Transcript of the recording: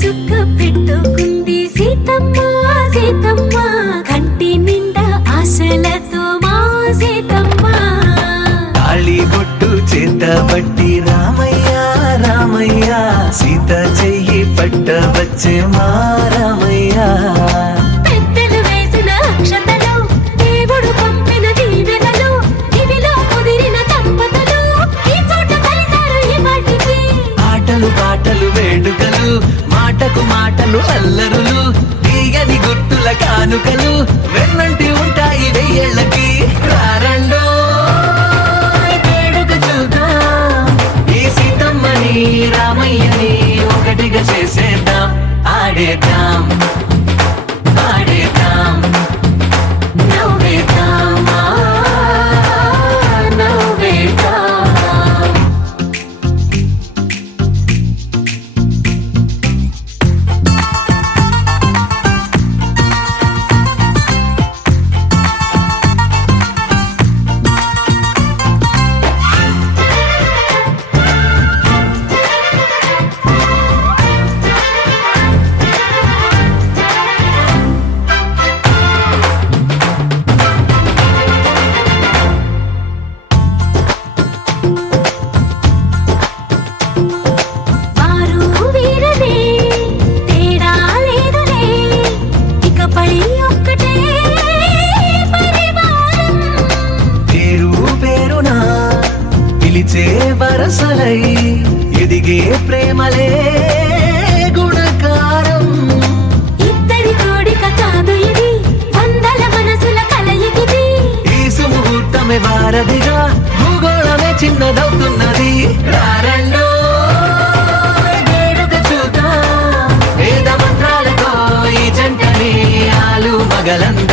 చుక్క పెట్టుకుంది సీతమ్మ సీతమ్మ కంటి నిండా ఆశలతో మా సీతమ్మ తాళి బొట్టు చేతబట్టి రామయ్య రామయ్య సీత చెయ్యి పట్టవచ్చే మా రామయ్య పెద్దలు వేసిన అక్షతలు దేవుడు పంపిన దీవెనలు ఇవిలో కుదిరిన దంపతులు ఈ చోట కలిసారు ఈ వాటికి ఆటలు పాటలు వేడుకలు మాటకు మాటలు అల్లరులు తీయని గుట్టుల కానుకలు వెన్నంటి ఉంటాయి వెయ్యేళ్ళకి రారండో వేడుక చూద్దాం ఈ సీతమ్మని రామయ్యని ఒకటిగా చేసేద్దాం ఆడేద్దాం ఆడేద్దాం నవ్వేద్దాం నవ్వేద్దాం వారు వీరనే తేడా లేదులే ఇకపై ఒక్కటే పరివారం పేరు పేరునా పిలిచే వరసలై ఎదిగే ప్రేమలే గుణకారం ఇద్దరి కోడిక కాదు ఇది వందల మనసుల కలయికిది ఈ సుముహూర్తమే వారధిగా భూగోళమే చిన్నదవుతున్నది రారండో వేడుక చూద్దాం వేద మంత్రాలతో ఈ జంటని ఆలు మగలందరూ